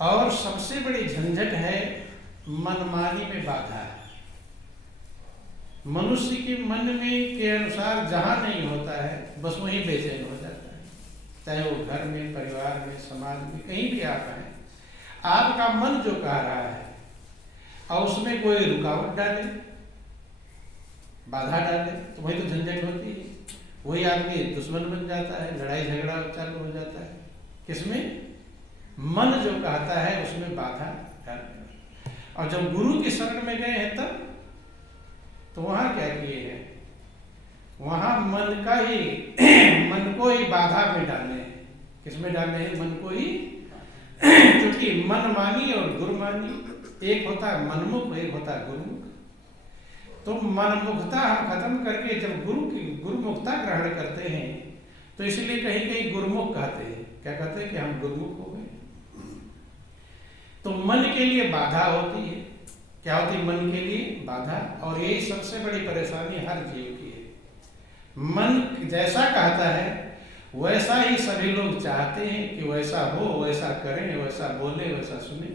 और सबसे बड़ी झंझट है मनमानी में बाधा। मनुष्य के मन में के अनुसार जहां नहीं होता है बस वहीं बेचैन हो जाता है, चाहे वो घर में, परिवार में, समाज में, कहीं भी आप हैं। आपका मन जो कह रहा है और उसमें कोई रुकावट डाले, बाधा डाले, तो वही तो झंझट होती है। वही आदमी दुश्मन बन जाता है, लड़ाई झगड़ा चालू हो जाता है। किसमें? मन जो कहता है उसमें बाधा डाले। और जब गुरु की शरण में गए हैं तब तो वहां क्या किए हैं? वहां मन को ही बाधा में डाले हैं। किसमें डाले हैं? मन को ही। क्योंकि मनमानी और गुरुमानी, एक होता है मनमुख, एक होता है गुरुमुख। तो मनमुखता हम खत्म करके जब गुरुमुखता ग्रहण करते हैं तो इसलिए कहीं कहीं गुरुमुख कहते हैं। क्या कहते हैं? कि हम गुरुमुख हो गए। तो मन के लिए बाधा होती है। क्या होती है? मन के लिए बाधा। और यही सबसे बड़ी परेशानी हर जीव की है। मन जैसा कहता है वैसा ही सभी लोग चाहते हैं कि वैसा हो, वैसा करें, वैसा बोले, वैसा सुने।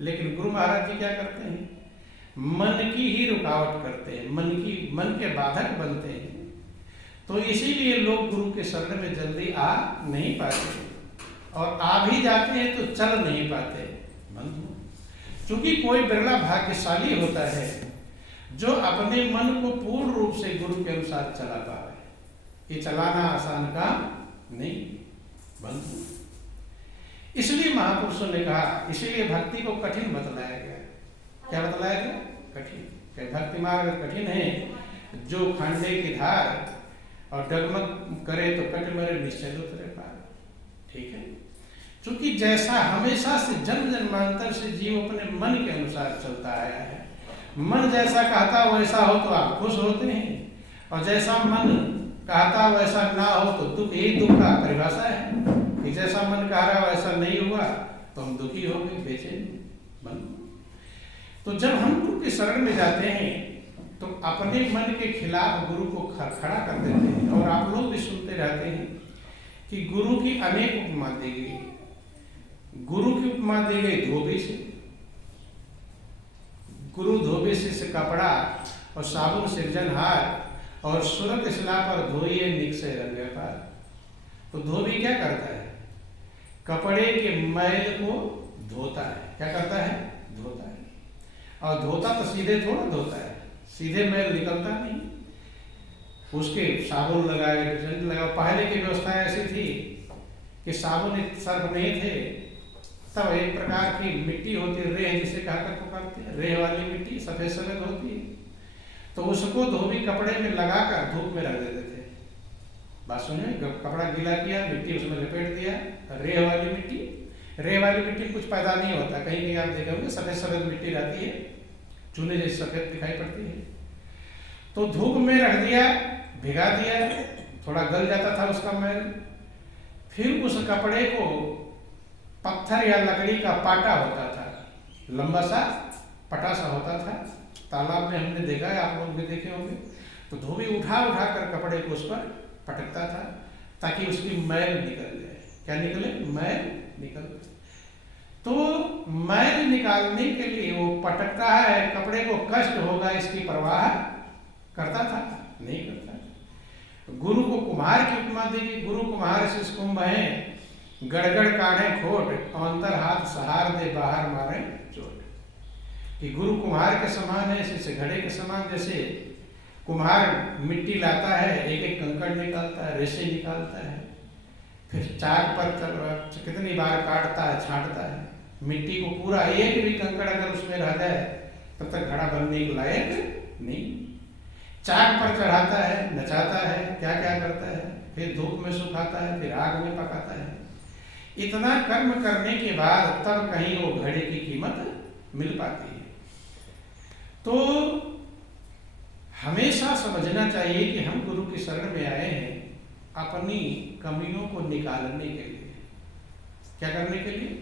लेकिन गुरु महाराज जी क्या करते हैं? मन की ही रुकावट करते हैं, मन के बाधक बनते हैं। तो इसीलिए लोग गुरु के शरण में जल्दी आ नहीं पाते, और आ भी जाते हैं तो चल नहीं पाते। क्योंकि कोई बिरला भाग्यशाली होता है जो अपने मन को पूर्ण रूप से गुरु के अनुसार चला पाए। ये चलाना आसान काम नहीं बंधु। इसलिए महापुरुषों ने कहा, इसीलिए भक्ति को कठिन बतलाया गया। क्या बतलाया गया? कठिन। भक्ति मार्ग कठिन है, जो खांडे की धार और डगमग करे तो कट मरे, निश्चय उतरे पार। ठीक है। क्योंकि जैसा हमेशा से जन्म जन्मांतर से जीव अपने मन के अनुसार चलता आया है, मन जैसा कहता वैसा हो तो आप खुश होते हैं, और जैसा मन कहता वैसा ना हो तो दुख। यही दुख का परिभाषा है कि जैसा मन कह रहा वैसा नहीं हुआ तो हम दुखी हो गए, बेचैन मन। तो जब हम गुरु के शरण में जाते हैं तो अपने मन के खिलाफ गुरु को खड़ा कर देते हैं। और आप लोग भी सुनते रहते हैं कि गुरु की अनेक उपमा दी गई। गुरु की उपमा दी गई धोबी से। गुरु धोबी से कपड़ा और साबुन सिरजनहार, और सूरत इसला पर धोइए निकसे रंग व्यापार। तो धोबी क्या करता है? कपड़े के मैल को धोता है। क्या करता है? धोता है। और धोता तो सीधे थोड़ा धोता है, सीधे मैल निकलता नहीं। उसके साबुन लगाए, डिटर्जेंट लगाओ। पहले की व्यवस्था ऐसी थी कि साबुन सर्फ नहीं थे, तब एक प्रकार की मिट्टी होती है, रेह जिसे कहकर पुकारते हैं, रेह वाली मिट्टी सफेद सफेद होती है। तो उसको धोबी कपड़े में लगाकर धूप में रख देते थे। बात सुनिए, कपड़ा गीला किया, मिट्टी उसमें लपेट दिया, रेह वाली मिट्टी। रेह वाली मिट्टी कुछ पैदा नहीं होता, कहीं कहीं आप देखोगे सफेद सफेद मिट्टी रहती है, चूने जैसी सफेद दिखाई पड़ती है। तो धूप में रख दिया, भिगा दिया, थोड़ा गल जाता था उसका मैल। फिर उस कपड़े को पत्थर या लकड़ी का पाटा होता था, लंबा सा पटा सा होता था, तालाब में हमने देखा है, आप लोग भी देखे होंगे। तो धोबी उठा उठा कर कपड़े को उस पर पटकता था ताकि उसकी मैल निकल जाए। क्या निकले? मैल निकल। तो मैल निकालने के लिए वो पटकता है, कपड़े को कष्ट होगा इसकी परवाह करता था? नहीं करता। गुरु को कुम्हार की उपमा दी। गुरु कुम्हार से कुंभ है, गड़गड़ काढ़े खोट, अंतर हाथ सहार दे बाहर मारे चोट। कि गुरु कुम्हार के समान है, जैसे घड़े के समान। जैसे कुम्हार मिट्टी लाता है, एक एक कंकड़ निकालता है, रेशे निकालता है, फिर चाक पर कितनी बार काटता है, छांटता है मिट्टी को पूरा। एक भी कंकड़ अगर उसमें रह जाए तब तक घड़ा बनने के लायक नहीं। चाक पर चढ़ाता है, नचाता है, क्या क्या करता है, फिर धूप में सुखाता है, फिर आग में पकाता है। इतना कर्म करने के बाद तब कहीं वो घड़े की कीमत मिल पाती है। तो हमेशा समझना चाहिए कि हम गुरु की शरण में आए हैं अपनी कमियों को निकालने के लिए। क्या करने के लिए?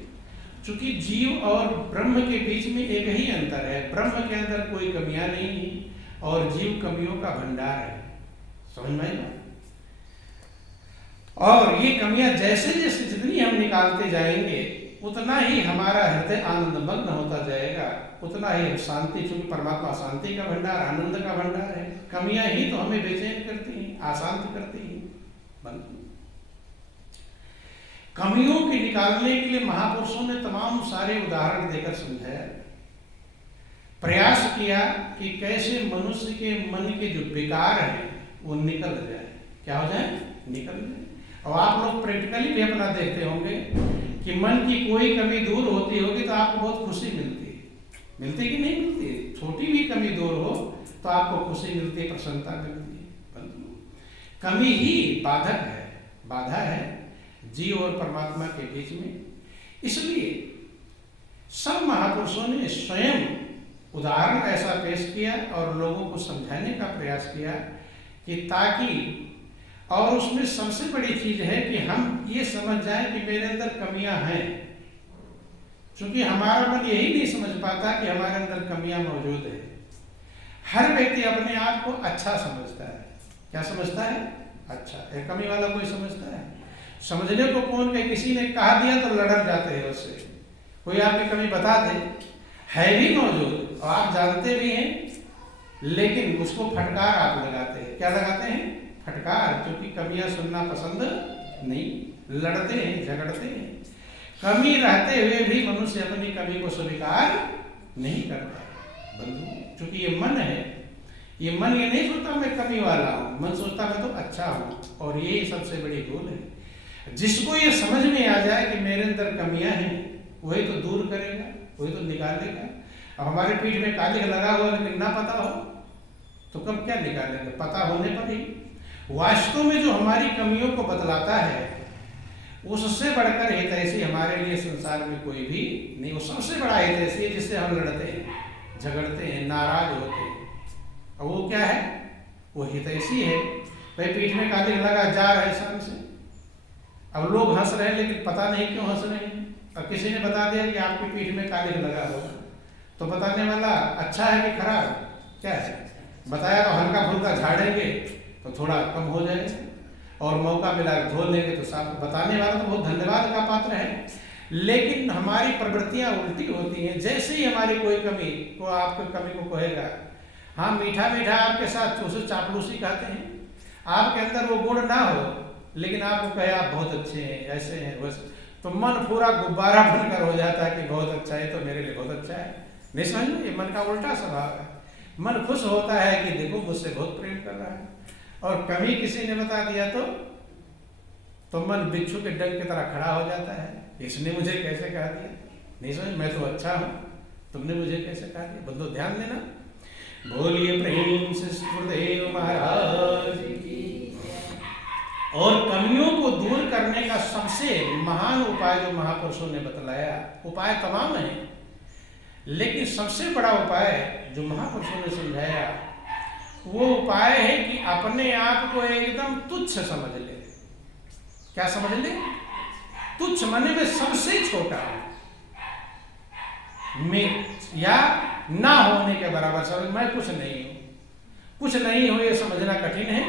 चूंकि जीव और ब्रह्म के बीच में एक ही अंतर है। ब्रह्म के अंदर कोई कमियां नहीं है और जीव कमियों का भंडार है। समझ में आएगा? और ये कमियां जैसे जैसे जितनी हम निकालते जाएंगे उतना ही हमारा हृदय आनंदमग्न होता जाएगा, उतना ही शांति, क्योंकि परमात्मा शांति का भंडार, आनंद का भंडार है। कमियां ही तो हमें बेचैन करती हैं, अशांत करती हैं। कमियों के निकालने के लिए महापुरुषों ने तमाम सारे उदाहरण देकर समझाया, प्रयास किया कि कैसे मनुष्य के मन के जो विकार हैं वो निकल जाए। क्या हो जाए? निकल जाए। और आप लोग प्रैक्टिकली भी अपना देखते होंगे कि मन की कोई कमी दूर होती होगी तो आपको बहुत खुशी मिलती है। मिलती कि नहीं मिलती? छोटी भी कमी दूर हो तो आपको खुशी मिलती है, प्रसन्नता मिलती है। कमी ही बाधक है, बाधा है जीव और परमात्मा के बीच में। इसलिए सब महापुरुषों ने स्वयं उदाहरण ऐसा पेश किया और लोगों को समझाने का प्रयास किया कि ताकि, और उसमें सबसे बड़ी चीज है कि हम ये समझ जाएं कि मेरे अंदर कमियां हैं। क्योंकि हमारा मन यही नहीं समझ पाता कि हमारे अंदर कमियां मौजूद है। हर व्यक्ति अपने आप को अच्छा समझता है। क्या समझता है? अच्छा। एक कमी वाला कोई समझता है? समझने को कौन कहे? किसी ने कहा दिया तो लड़क जाते हैं उससे। कोई आपकी कमी बता दे, है भी मौजूद और आप जानते भी हैं, लेकिन उसको फटकार आप लगाते हैं। क्या लगाते हैं? फटकार। क्योंकि कमियां सुनना पसंद नहीं, लड़ते हैं, झगड़ते हैं। कमी रहते हुए भी मनुष्य अपनी कमी को स्वीकार नहीं करता बंधु। क्योंकि ये मन है, ये मन ये नहीं सोचता मैं कमी वाला हूं, मन सोचता मैं तो अच्छा हूं। और ये सबसे बड़ी भूल है। जिसको ये समझ में आ जाए कि मेरे अंदर कमियां हैं, वही तो दूर करेगा, वही तो निकालेगा। अब हमारे पीठ में कालिख लगा हुआ लेकिन ना पता हो तो कब क्या निकालेंगे? पता होने पर ही। वास्तव में जो हमारी कमियों को बतलाता है, उससे बढ़कर हितैषी हमारे लिए संसार में कोई भी नहीं। वो सबसे बड़ा हितैषी है जिससे हम लड़ते हैं, झगड़ते हैं, नाराज होते हैं। और वो क्या है? वो हितैषी है। भाई पीठ में कालिख लगा, जा रहे शान से, अब लोग हंस रहे हैं लेकिन पता नहीं क्यों हंस रहे हैं। और किसी ने बता दिया कि आपकी पीठ में कालिख लगा होगा, तो बताने वाला अच्छा है कि खराब? क्या है? बताया तो हल्का फुल्का झाड़ेंगे तो थोड़ा कम हो जाएगा, और मौका मिला धो लेंगे तो साफ। बताने वाला तो बहुत धन्यवाद का पात्र है, लेकिन हमारी प्रवृत्तियां उल्टी होती हैं। जैसे ही हमारी कोई कमी को, आपकी कमी को कहेगा, हाँ मीठा मीठा आपके साथ उसे चापलूसी कहते हैं। आपके अंदर वो गुण ना हो लेकिन आपको कहे आप बहुत अच्छे हैं, ऐसे हैं, वैसे, तो मन पूरा गुब्बारा बनकर हो जाता है कि बहुत अच्छा है, तो मेरे लिए बहुत अच्छा है। नहीं समझ में? ये मन का उल्टा स्वभाव है। मन खुश होता है कि देखो मुझसे बहुत प्रेम कर रहा है, और कमी किसी ने बता दिया तो मन बिच्छू के डंक की तरह खड़ा हो जाता है। इसने मुझे कैसे कहा दिया? नहीं समझ? मैं तो अच्छा हूं, तुमने मुझे कैसे कहा दिया? बंदो ध्यान देना। बोलिए प्रेम से गुरुदेव महाराज की। और कमियों को दूर करने का सबसे महान उपाय जो महापुरुषों ने बतलाया, उपाय तमाम है, लेकिन सबसे बड़ा उपाय जो महापुरुषों ने समझाया वो उपाय है कि अपने आप को एकदम तुच्छ समझ ले। क्या समझ ले? तुच्छ माने में सबसे छोटा में, या ना होने के बराबर समझ। मैं कुछ नहीं हूं, कुछ नहीं हूं ये समझना कठिन है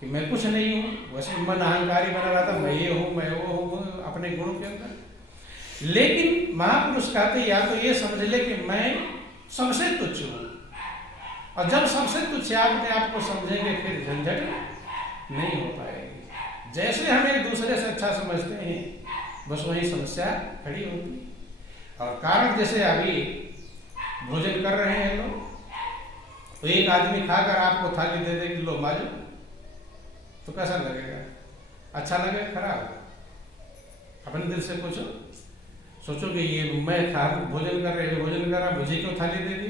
कि मैं कुछ नहीं हूं। वैसे मन अहंकारी बना रहा था, मैं ये हूं, मैं वो हूं अपने गुणों के अंदर। लेकिन महापुरुष कहते या तो ये समझ ले कि मैं सबसे तुच्छ हूं, और जब सबसे तुच्छ अपने आप को समझेंगे फिर झंझट नहीं हो पाएगी। जैसे हम एक दूसरे से अच्छा समझते हैं, बस वही समस्या खड़ी होती है। और कारण जैसे अभी भोजन कर रहे हैं लोग, तो एक आदमी खाकर आपको थाली दे दे कि लो माजो, तो कैसा लगेगा? अच्छा लगेगा? खराब? अपने दिल से पूछो, सोचो कि ये मैं खा भोजन कर रहे, भोजन कर रहा, मुझे क्यों थाली दे दी?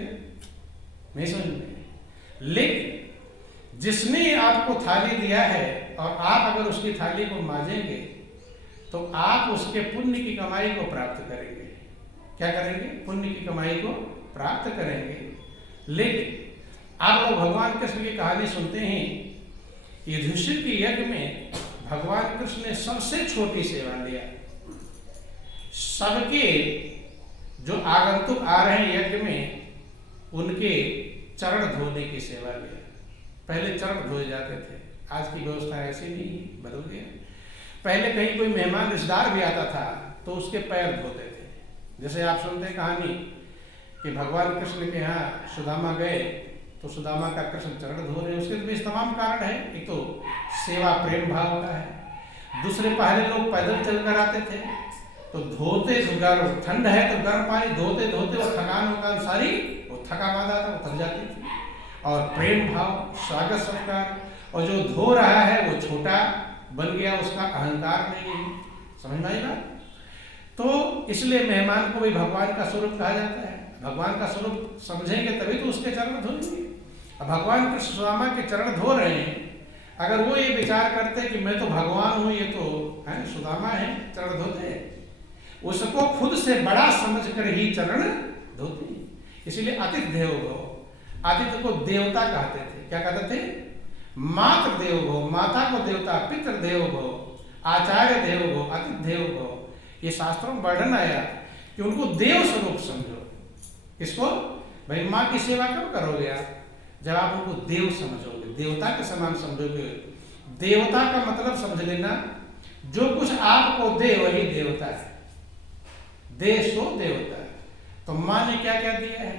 नहीं समझ में। लेकिन जिसने आपको थाली दिया है और आप अगर उसकी थाली को मांजेंगे तो आप उसके पुण्य की कमाई को प्राप्त करेंगे। क्या करेंगे? पुण्य की कमाई को प्राप्त करेंगे। लेकिन आप लोग भगवान कृष्ण की कहानी सुनते हैं, युधिष्ठिर के यज्ञ में भगवान कृष्ण ने सबसे छोटी सेवा लिया। सबके जो आगंतुक आ रहे हैं यज्ञ में, उनके चरण धोने की सेवा लिया। पहले चरण धोए जाते थे, आज की व्यवस्था ऐसी नहीं, बदल गया। पहले कहीं कोई मेहमान रिश्तेदार भी आता था तो उसके पैर धोते थे। जैसे आप सुनते हैं कहानी कि भगवान कृष्ण के यहाँ सुदामा गए तो सुदामा का कृष्ण चरण धो रहे हैं। उसके बीच तमाम कारण है। एक तो सेवा प्रेम भाव का है, दूसरे पहले लोग पैदल चलकर आते थे तो धोते तो गर्म, ठंड है तो गर्म पानी धोते धोते वो थकान वकान सारी वो थका मादा था, वो थक जाती थी। और प्रेम भाव, स्वागत सत्कार, और जो धो रहा है वो छोटा बन गया, उसका अहंकार नहीं है। समझ में आई बात? तो इसलिए मेहमान को भी भगवान का स्वरूप कहा जाता है। भगवान का स्वरूप समझेंगे तभी तो उसके चरण धोएंगे। अब भगवान कृष्ण सुदामा के चरण धो रहे हैं, अगर वो ये विचार करते कि मैं तो भगवान हूँ, ये तो है सुदामा है, चरण धोते, उसको खुद से बड़ा समझकर ही चरण धोते। इसीलिए अतिथि देवो भव, अतिथि को देवता कहते थे। क्या कहते थे? मातृ देवो भव, माता को देवता, पितृ देवो भव, आचार्य देवो भव, अतिथि देवो भव। ये शास्त्रों में वर्णन आया कि उनको देव स्वरूप समझो। किसको? भाई माँ की सेवा कब करोगे आप? जब आप उनको देव समझोगे, देवता के समान समझोगे। देवता का मतलब समझ लेना, जो कुछ आपको दे वही देवता है। दे सो देवता है। तो माँ ने क्या क्या दिया है?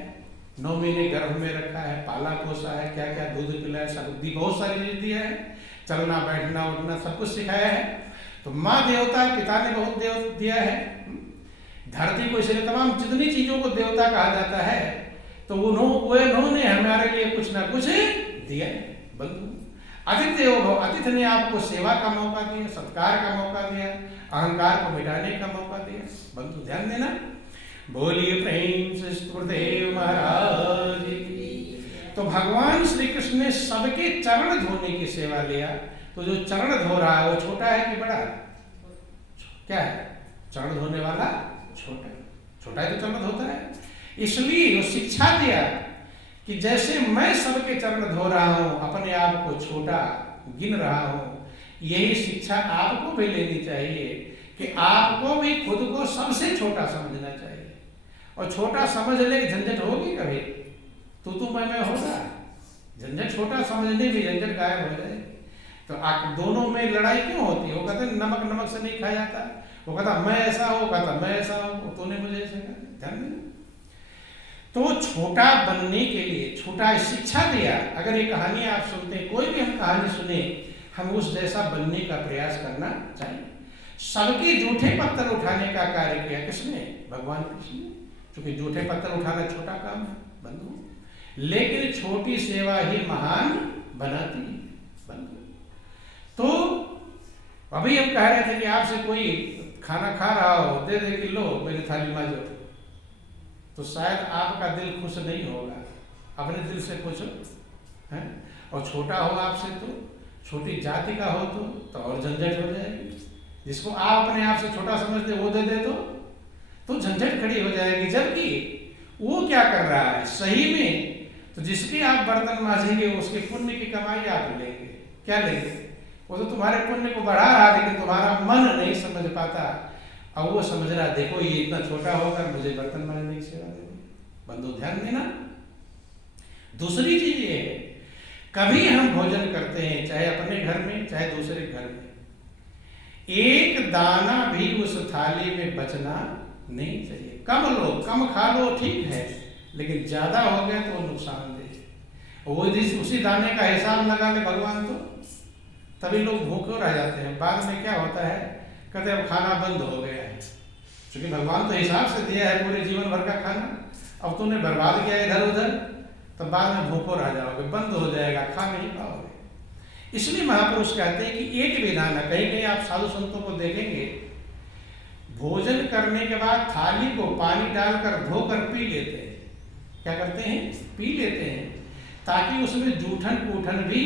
9 महीने गर्भ में रखा है, पाला पोसा है, क्या क्या दूध पिलाया, सब बहुत सारी चीज दिया है, चलना बैठना उठना सब कुछ सिखाया है। तो माँ देवता है, पिता ने बहुत देव दिया है। धरती को इसलिए तमाम जितनी चीजों को देवता कहा जाता है, तो उन्होंने हमारे लिए कुछ ना कुछ दिया है। बंधु अतिथि देवो भव, अतिथि ने आपको सेवा का मौका दिया, सत्कार का मौका दिया, अहंकार को मिटाने का मौका दिया। बंधु ध्यान देना। बोलिए प्रेम से गुरुदेव महाराज की। तो भगवान श्री कृष्ण ने सबके चरण धोने की सेवा लिया। तो जो चरण धो रहा है वो छोटा है कि बड़ा? क्या है? चरण धोने वाला छोटा है। छोटा है तो चरण धोता है। इसलिए वो शिक्षा दिया कि जैसे मैं सबके चरण धो रहा हूं, अपने आप को छोटा गिन रहा हूं, यही शिक्षा आपको भी लेनी चाहिए कि आपको भी खुद को सबसे छोटा समझना चाहिए। और छोटा समझ ले, झंझट होगी कभी तू मैं होगा, झंझट छोटा समझने भी झंझट गायब हो जाएगी। तो दोनों में लड़ाई क्यों होती है? वो कहते नमक नमक से नहीं खाया जाता। वो कहता मैं ऐसा हो, कहता मैं ऐसा हो, तूने मुझे ऐसे कहा। ध्यान देना। तो छोटा बनने के लिए छोटा शिक्षा दिया। अगर ये कहानी आप सुनते, कोई भी हम कहानी सुने, हम उस जैसा बनने का प्रयास करना चाहिए। सबके जूठे पत्थर उठाने का कार्य किया किसने? भगवान कृष्ण ने। क्योंकि जूठे पत्थर उठाना छोटा काम है बंधु, लेकिन छोटी सेवा ही महान बनाती है बंधु। तो अभी हम कह रहे थे कि आपसे कोई खाना खा रहा हो, दे दे कि लो मेरी थाली में जो, तो शायद आपका दिल खुश नहीं होगा। अपने दिल से पूछो है। और छोटा हो आपसे, तो छोटी जाति का हो तो और झंझट हो जाएगी। जिसको आप अपने आप से छोटा समझते वो दे दे तो झंझट खड़ी हो जाएगी। जबकि वो क्या कर रहा है सही में, तो जिसके आप बर्तन मांजेंगे उसके पुण्य की कमाई आप लेंगे। क्या लेंगे? वो तो तुम्हारे पुण्य को बढ़ा रहा, लेकिन तुम्हारा मन नहीं समझ पाता। अब वो समझ रहा, देखो ये इतना छोटा होकर मुझे बर्तन मांजने की सेवा देगी। बंधु ध्यान देना। दूसरी चीज ये है, कभी हम भोजन करते हैं, चाहे अपने घर में चाहे दूसरे घर में, एक दाना भी उस थाली में बचना नहीं चाहिए। कम लो, कम खा लो, ठीक है, लेकिन ज्यादा हो गया तो नुकसानदेह। वो उसी दाने का हिसाब लगा ले भगवान, तो तभी लोग भूखे रह जाते हैं। बाद में क्या होता है, कहते अब खाना बंद हो गया है। क्योंकि भगवान तो हिसाब से दिया है पूरे जीवन भर का खाना, अब तूने बर्बाद किया इधर उधर, तो बाद में भूखो रह जाओगे, बंद हो जाएगा, खा नहीं पाओगे। इसलिए महापुरुष कहते हैं कि एक विधान है। कहीं कहीं आप साधु संतों को देखेंगे, भोजन करने के बाद थाली को पानी डालकर धोकर पी लेते हैं। क्या करते हैं? पी लेते हैं, ताकि उसमें जूठन कूठन भी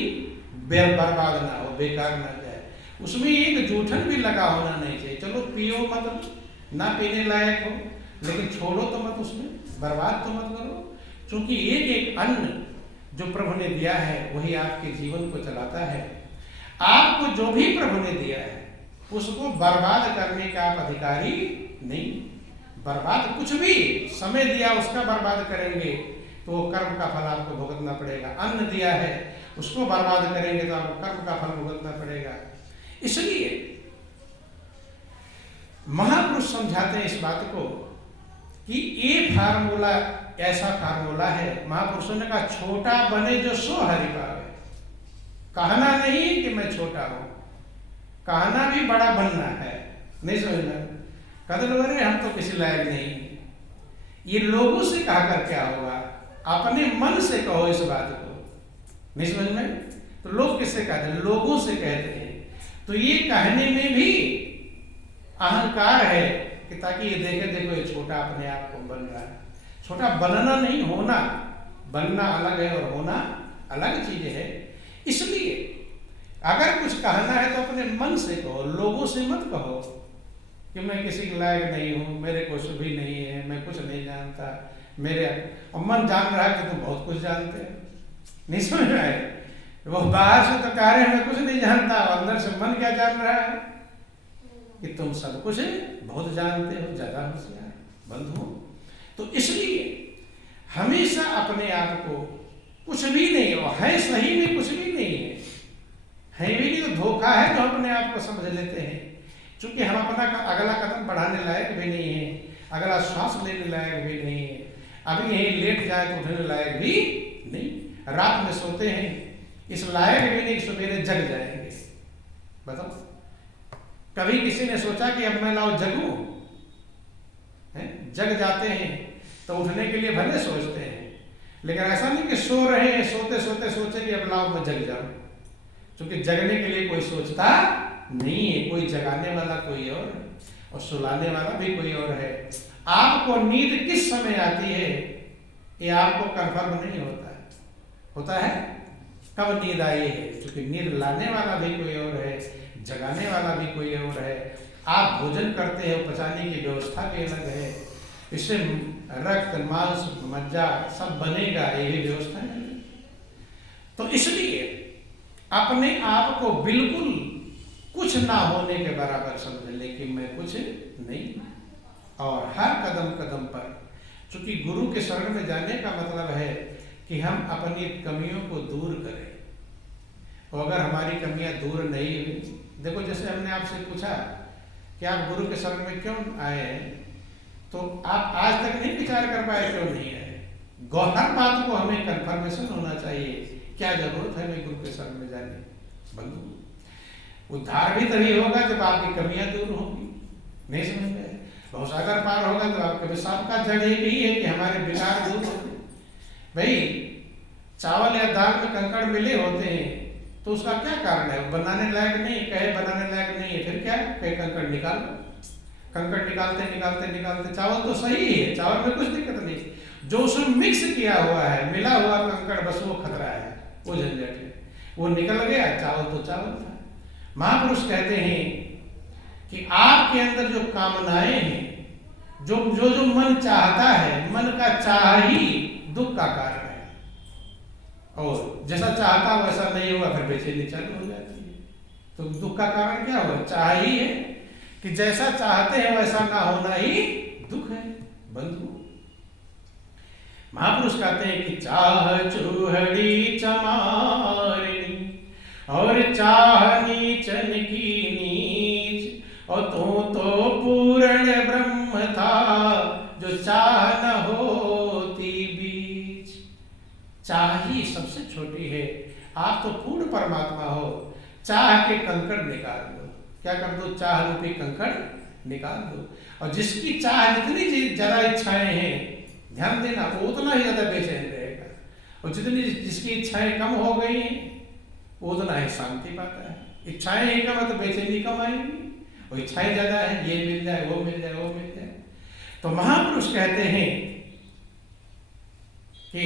बर्बाद ना हो, बेकार ना जाए। उसमें एक जूठन भी लगा होना नहीं चाहिए। चलो पियो मत, ना पीने लायक हो, लेकिन छोड़ो तो मत, उसमें बर्बाद तो मत करो। क्योंकि एक एक अन्न जो प्रभु ने दिया है वही आपके जीवन को चलाता है। आपको जो भी प्रभु ने दिया है उसको बर्बाद करने का आप अधिकारी नहीं। बर्बाद कुछ भी समय दिया उसका बर्बाद करेंगे तो वो कर्म का फल आपको भुगतना पड़ेगा। अन्न दिया है उसको बर्बाद करेंगे तो आपको कर्म का फल भुगतना पड़ेगा। इसलिए महापुरुष समझाते हैं इस बात को कि ये फार्मूला ऐसा फार्मूला है। महापुरुषों ने कहा छोटा बने जो सो हरि पावे। कहना नहीं कि मैं छोटा हूं, कहना भी बड़ा बनना है। नहीं समझना, कहते अरे हम तो किसी लायक नहीं। ये लोगों से कहकर क्या होगा, अपने मन से कहो इस बात को। नहीं समझ में? तो लोग किससे कहते हैं? लोगों से कहते हैं। तो ये कहने में भी अहंकार है कि ताकि ये देखे देखो ये छोटा अपने आप को बन रहा है। छोटा बनना नहीं, होना। बनना अलग है और होना अलग चीज है। इसलिए अगर कुछ कहना है तो अपने मन से कहो, लोगों से मत कहो कि मैं किसी के लायक नहीं हूं, मेरे कुछ भी नहीं है, मैं कुछ नहीं जानता। मेरे और मन जान रहा है कि तुम बहुत कुछ जानते हो। नहीं समझ रहा है? वो बाहर से तो कह रहे हैं मैं कुछ नहीं जानता, अंदर से मन क्या जान रहा है कि तुम सब कुछ बहुत जानते हो, ज्यादा होशियार बंधु। तो इसलिए हमेशा अपने आप को कुछ भी नहीं हो, है सही में कुछ भी नहीं है भी नहीं तो धोखा है जो अपने आप को समझ लेते हैं। क्योंकि हम अपना अगला कदम बढ़ाने लायक भी नहीं है, अगला श्वास लेने लायक भी नहीं है, अभी यही लेट जाए तो उठने लायक भी नहीं, रात में सोते हैं इस लायक भी नहीं, सवेरे जग जाएंगे। बताओ, कभी किसी ने सोचा कि अब मैं लाओ जगूं? जग जाते हैं तो उठने के लिए भले सोचते हैं, लेकिन ऐसा नहीं कि सो रहे हैं, सोते सोते सोचे कि अब लाओ मैं जग जाऊं। क्योंकि जगने के लिए कोई सोचता नहीं है, कोई जगाने वाला कोई और सुलाने वाला भी कोई और है। आपको नींद किस समय आती है ये आपको कंफर्म नहीं होता है। होता है कब नींद आई है, क्योंकि नींद लाने वाला भी कोई और है, जगाने वाला भी कोई और है। आप भोजन करते हो, पचाने की व्यवस्था भी अलग है, इससे रक्त मांस मज्जा सब बनेगा, ये भी व्यवस्था है। तो इसलिए अपने आप को बिल्कुल कुछ ना होने के बराबर समझ ले कि मैं कुछ नहीं। और हर कदम कदम पर, चूंकि गुरु के शरण में जाने का मतलब है कि हम अपनी कमियों को दूर करें। और अगर हमारी कमियां दूर नहीं हुई, देखो जैसे हमने आपसे पूछा कि आप गुरु के शरण में क्यों आए हैं, तो आप आज तक नहीं विचार कर पाए क्यों नहीं आए। हर बात को हमें कंफर्मेशन होना चाहिए, क्या जरूरत है मैं गुरु के शरण में जाने। बंधु, उद्धार भी तभी होगा जब आपकी कमियां दूर होंगी। नहीं समझ में? भवसागर पार होगा तो आपके विषाद का जड़ एक ही है कि हमारे विकार दूर होते। भाई चावल या दाल में कंकड़ मिले होते हैं तो उसका क्या कारण है? बनाने लायक नहीं, कहे बनाने लायक नहीं है, फिर क्या कहे कंकड़ निकाल। कंकड़ निकालते निकालते निकालते चावल तो सही है, चावल में कुछ दिक्कत नहीं, जो उसमें मिक्स किया हुआ है, मिला हुआ कंकड़, बस वो खतरा है, वो झंझट है। वो निकल गया, चावल तो चावल था। महापुरुष कहते हैं कि आपके अंदर जो कामनाएं हैं, जो जो जो मन चाहता है, मन का चाह ही दुख का कारण है। और जैसा चाहता वैसा नहीं हुआ फिर बेचैनी चालू हो जाती है। तो दुख का कारण क्या हुआ? चाह ही है कि जैसा चाहते हैं वैसा ना होना ही दुख है। बंधु, महापुरुष कहते हैं कि चाह चूहड़ी चमारनी और चाह नीचन की नीच, और तो पूर्ण ब्रह्म था जो चाह न होती बीच। चाह ही सबसे छोटी है, आप तो पूर्ण परमात्मा हो। चाह के कंकड़ निकाल दो। क्या कर दो? चाह रूपी कंकड़ निकाल दो। और जिसकी चाह जितनी ज्यादा इच्छाएं हैं, ध्यान देना, वो उतना ही ज्यादा बेचैन रहेगा। और जितनी जिसकी इच्छाएं कम हो गई हैं वो उतना ही शांति पाता है। इच्छाएं ही कम है तो बेचैनी कम आएगी, और इच्छाएं ज्यादा है, ये मिल जाए, वो मिल जाए, वो मिल जाए। तो महापुरुष कहते हैं कि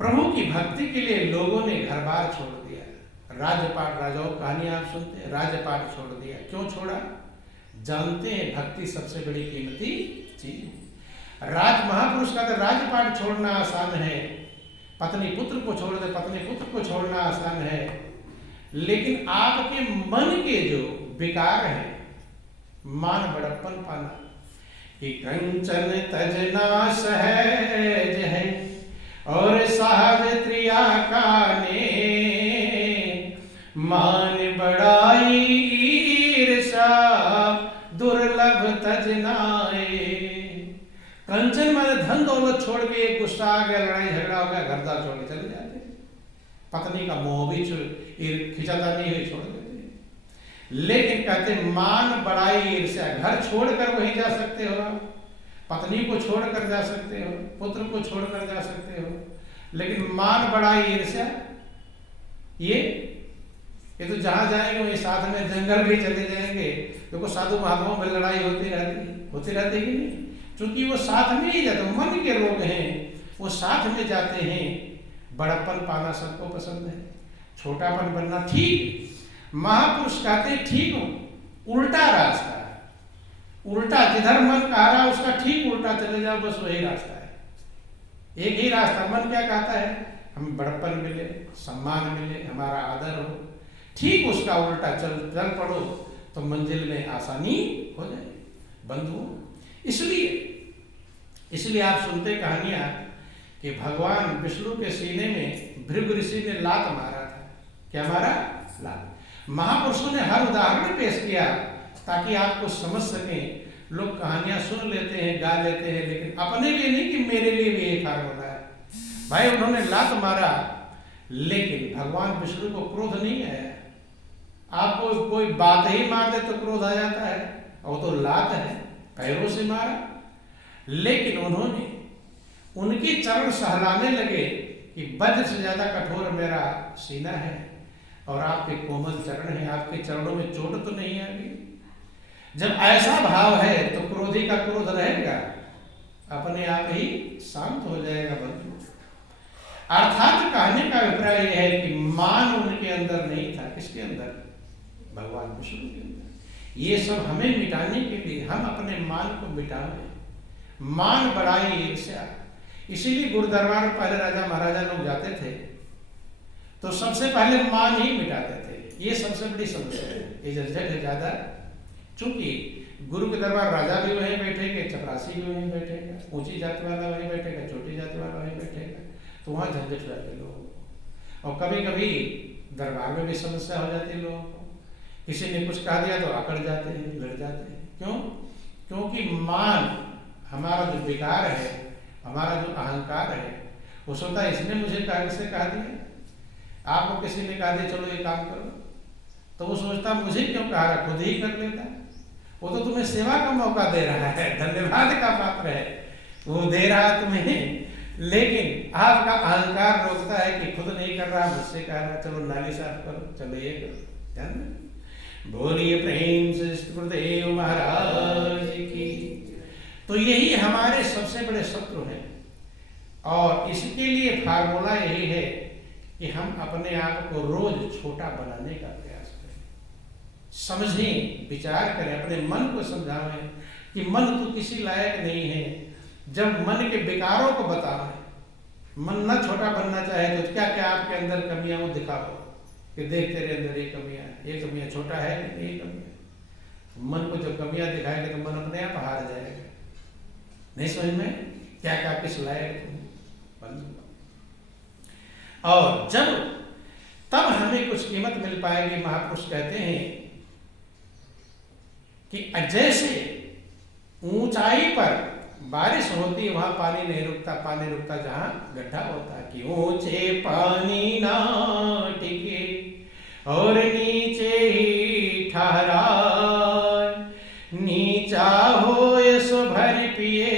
प्रभु की भक्ति के लिए लोगों ने घर बार छोड़ दिया। राजपाट, राजाओं कहानी आप सुनते हैं, राजपाट छोड़ दिया। क्यों छोड़ा? जानते हैं भक्ति सबसे बड़ी कीमती चीज है। महापुरुष का तो राजपाट छोड़ना आसान है, पत्नी पुत्र को छोड़ दे, पत्नी पुत्र को छोड़ना आसान है, लेकिन आपके मन के जो विकार है, मान बड़प्पन पाना, कि कंचन तजना सहज है और सहज त्रिया काने, मान बड़ाई ईर्षा तज नाए। कंचन माने धन दौलत छोड़ के गुस्सा आ गया, लड़ाई झगड़ा हो गया, घर द्वार छोड़ के चले जाते। पत्नी का मोह भी खिंचाता नहीं हुई छोड़ देते। लेकिन कहते मान बड़ाई ईर्ष्या, घर छोड़कर वहीं जा सकते हो, पत्नी को छोड़कर जा सकते हो, पुत्र को छोड़कर जा सकते हो, लेकिन मान बड़ाई ईर्ष्या ये तो जहां जाएंगे वही साथ में जंगल भी चले जाएंगे। देखो साधु महात्माओं में लड़ाई होती रहती कि नहीं, क्योंकि वो साथ में ही जाते, मन के रोग हैं, वो साथ में जाते हैं। बड़प्पन पाना सबको पसंद है, छोटापन बनना ठीक। महापुरुष कहते ठीक उल्टा रास्ता है, उल्टा जिधर मन कह रहा उसका ठीक उल्टा चले जाओ, बस वही रास्ता है। एक ही रास्ता, मन क्या कहता है, हमें बड़प्पन मिले, सम्मान मिले, हमारा आदर हो, ठीक उसका उल्टा चल पड़ो तो मंजिल में आसानी हो जाए बंधुओं। इसलिए आप सुनते कहानियां कि भगवान विष्णु के सीने में भृगु ऋषि ने लात मारा था। क्या मारा? लात। महापुरुषों ने हर उदाहरण पेश किया ताकि आपको समझ सकें। लोग कहानियां सुन लेते हैं, गा लेते हैं, लेकिन अपने लिए नहीं कि मेरे लिए भी एक फार्मूला है। भाई उन्होंने लात मारा, लेकिन भगवान विष्णु को क्रोध नहीं आया। आपको कोई बात ही मार दे तो क्रोध आ जाता है, और तो लात है, पैरों से मारा। लेकिन उन्होंने उनके चरण सहलाने लगे कि वज्र से ज्यादा कठोर मेरा सीना है और आपके कोमल चरण हैं, आपके चरणों में चोट तो नहीं आ गई। जब ऐसा भाव है तो क्रोधी का क्रोध रहेगा, अपने आप ही शांत हो जाएगा बंधु। अर्थात कहने का अभिप्राय यह है कि मान उनके अंदर नहीं था। किसके अंदर? भगवान विष्णु के अंदर। ये सब हमें मिटाने के लिए हम अपने मान को मिटाएं। मान बड़ाई ईर्ष्या, इसीलिए गुरु दरबार में पहले राजा महाराजा लोग जाते थे तो सबसे पहले मान ही मिटाते थे। ये सबसे बड़ी समस्या है, ये झंझट है ज्यादा। चूंकि गुरु के दरबार राजा भी वहीं बैठेगा, चपरासी भी वहीं बैठेगा, ऊंची जाति वाला वहीं बैठेगा, छोटी जाति वाला वहीं बैठेगा, तो वहां झंझट रहते लोगों को। और कभी कभी दरबार में भी समस्या हो जाती है लोगों को, किसी ने कुछ कह दिया तो अकड़ जाते हैं, लड़ जाते हैं। क्यों? क्योंकि मान हमारा जो विकार है, हमारा जो अहंकार है, वो सोचता है इसने मुझे कैसे कह दिया। आपको किसी ने कहा दिया चलो ये काम करो, तो वो सोचता मुझे क्यों कहा रहा, खुद ही कर लेता। वो तो तुम्हें सेवा का मौका दे रहा है, धन्यवाद का पात्र है, वो दे रहा है तुम्हें, लेकिन आपका अहंकार रोकता है कि खुद नहीं कर रहा, मुझसे कह रहा, चलो नाली साफ करो, चलो ये करो। ध्यान बोलिए प्रेम से गुरुदेव महाराज की। तो यही हमारे सबसे बड़े शत्रु हैं, और इसके लिए फार्मूला यही है कि हम अपने आप को रोज छोटा बनाने का प्रयास करें, समझें, विचार करें, अपने मन को समझाएं कि मन तो किसी लायक नहीं है। जब मन के विकारों को बताएं, मन न छोटा बनना चाहे तो क्या क्या आपके अंदर कमियां वो दिखाओ कि देख तेरे अंदर ये कमियां छोटा है, ये कमियां। मन को जब कमियां दिखाएगा तो मन अपने आप हार जाएगा। नहीं समझ में क्या क्या किस लायक तुम। और तब हमें कुछ कीमत मिल पाएगी। महापुरुष कहते हैं कि जैसे ऊंचाई पर बारिश होती है वहां पानी नहीं रुकता, पानी रुकता जहां गड्ढा होता है। कि ऊंचे पानी ना टिके और नीचे ही ठहरा, नीचा हो सो भर पिए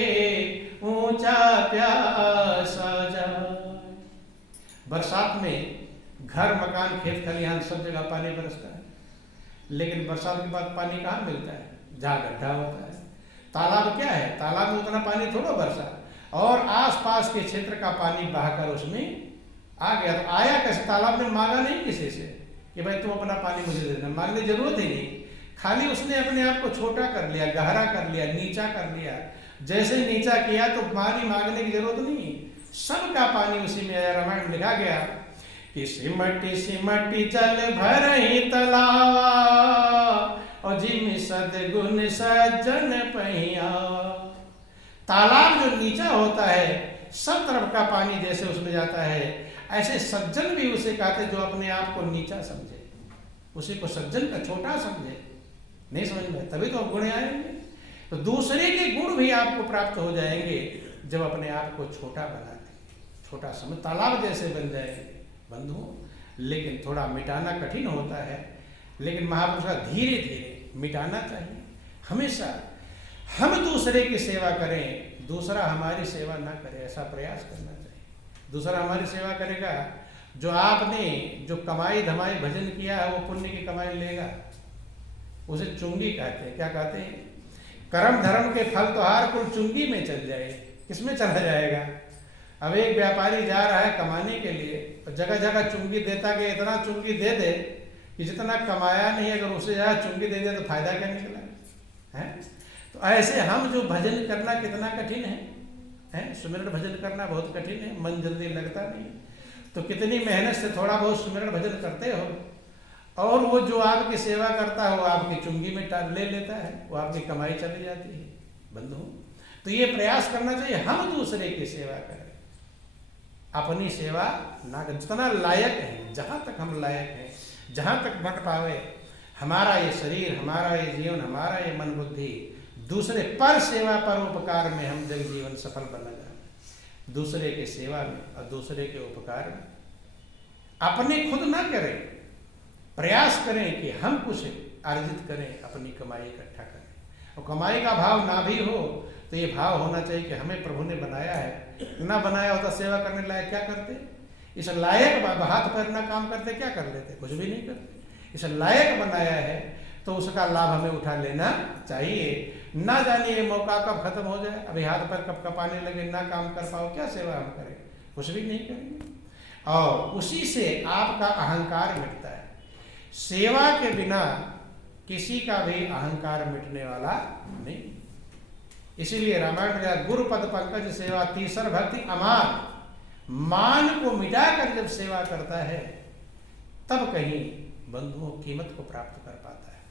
ऊंचा प्यासा जाए। बरसात में घर मकान खेत खलिहान सब जगह पानी बरसता है, लेकिन बरसात के बाद पानी कहाँ मिलता है? जहाँ गड्ढा होता है। तालाब क्या है? तालाब में उतना पानी थोड़ा बरसा, और आसपास के क्षेत्र का पानी बहाकर उसमें आ गया। तो आया कैसे? तालाब ने मांगा नहीं किसी से कि भाई तुम अपना पानी मुझे दे देना, मांगने की जरूरत ही नहीं। खाली उसने अपने आप को छोटा कर लिया, गहरा कर लिया, नीचा कर लिया। जैसे नीचा किया तो पानी मांगने की जरूरत नहीं, सबका पानी उसी में आया। रामायण लिखा गया कि सिमटी सिमटी चल भर ही तलावा, और जिम सदगुण सज्जन पहिया। तालाब जो नीचा होता है, सब तरफ का पानी जैसे उसमें जाता है, ऐसे सज्जन भी उसे कहते जो अपने आप को नीचा समझे, उसी को सज्जन का छोटा समझे। नहीं समझ में? तभी तो गुण आएंगे। तो दूसरे के गुण भी आपको प्राप्त हो जाएंगे जब अपने आप को छोटा बना दें, छोटा समझ तालाब जैसे बन जाएंगे बंधुओं। लेकिन थोड़ा मिटाना कठिन होता है, लेकिन महापुरुष का धीरे धीरे मिटाना चाहिए। हमेशा हम दूसरे की सेवा करें, दूसरा हमारी सेवा ना करे, ऐसा प्रयास करना चाहिए। दूसरा हमारी सेवा करेगा, जो आपने जो कमाई धमाई भजन किया है वो पुण्य की कमाई लेगा, उसे चुंगी कहते हैं। क्या कहते हैं? कर्म धर्म के फल त्योहार कुल चुंगी में चल जाए। किसमें चला जाएगा? अब एक व्यापारी जा रहा है कमाने के लिए, और जगह जगह चुंगी देता कि इतना चुंगी दे दे कि जितना कमाया नहीं, अगर उसे ज़्यादा चुंगी दे दे तो फायदा क्या निकला है? तो ऐसे हम जो भजन करना कितना कठिन है? सुमिरन भजन करना बहुत कठिन है, मन जल्दी लगता नहीं। तो कितनी मेहनत से थोड़ा बहुत सुमिरन भजन करते हो, और वो जो आपकी सेवा करता है वो आपकी चुंगी में ले लेता है, वो आपकी कमाई चली जाती है बंधु। तो ये प्रयास करना चाहिए हम दूसरे की सेवा करें, अपनी सेवा ना करें। जितना लायक है, जहाँ तक हम लायक हैं, जहाँ तक बन पावे, हमारा ये शरीर, हमारा ये जीवन, हमारा ये मन बुद्धि दूसरे पर सेवा पर उपकार में हम जग जीवन सफल बना जाए। दूसरे के सेवा में और दूसरे के उपकार में अपने खुद ना करें, प्रयास करें कि हम कुछ अर्जित करें, अपनी कमाई इकट्ठा करें। और कमाई का भाव ना भी हो तो ये भाव होना चाहिए कि हमें प्रभु ने बनाया है, ना बनाया होता सेवा करने लायक क्या करते? इस लायक हाथ पैर ना काम करते क्या कर लेते? कुछ भी नहीं करते। इस लायक बनाया है तो उसका लाभ हमें उठा लेना चाहिए। ना जाने ये मौका कब खत्म हो जाए, अभी हाथ पैर कब कपाने लगे, ना काम कर पाओ, क्या सेवा हम करें? कुछ भी नहीं करेंगे। और उसी से आपका अहंकार मिटता है। सेवा के बिना किसी का भी अहंकार मिटने वाला नहीं। इसीलिए रामायण में गुरु पद पंकज सेवा तीसर भक्ति अमान, मान को मिटाकर जब सेवा करता है तब कहीं बंधुओं कीमत को प्राप्त कर पाता है।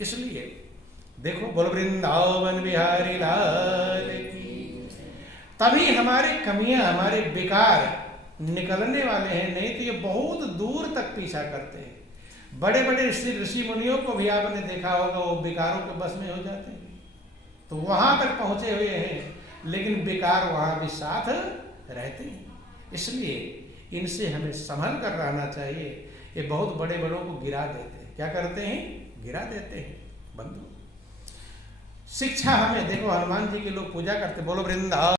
इसलिए देखो, बोल वृंदावन बिहारी लाल की। तभी हमारी कमियां, हमारे बेकार निकलने वाले हैं, नहीं तो ये बहुत दूर तक पीछा करते हैं। बड़े बड़े ऋषि मुनियों को भी आपने देखा होगा, वो बेकारों के बस में हो जाते हैं, तो वहां तक पहुंचे हुए हैं, लेकिन बेकार वहां भी साथ रहते हैं। इसलिए इनसे हमें संभल कर रहना चाहिए। ये बहुत बड़े बड़ों को गिरा देते हैं। क्या करते हैं? गिरा देते हैं बंधु। शिक्षा हमें देखो, हनुमान जी की लोग पूजा करते, बोलो वृंदावन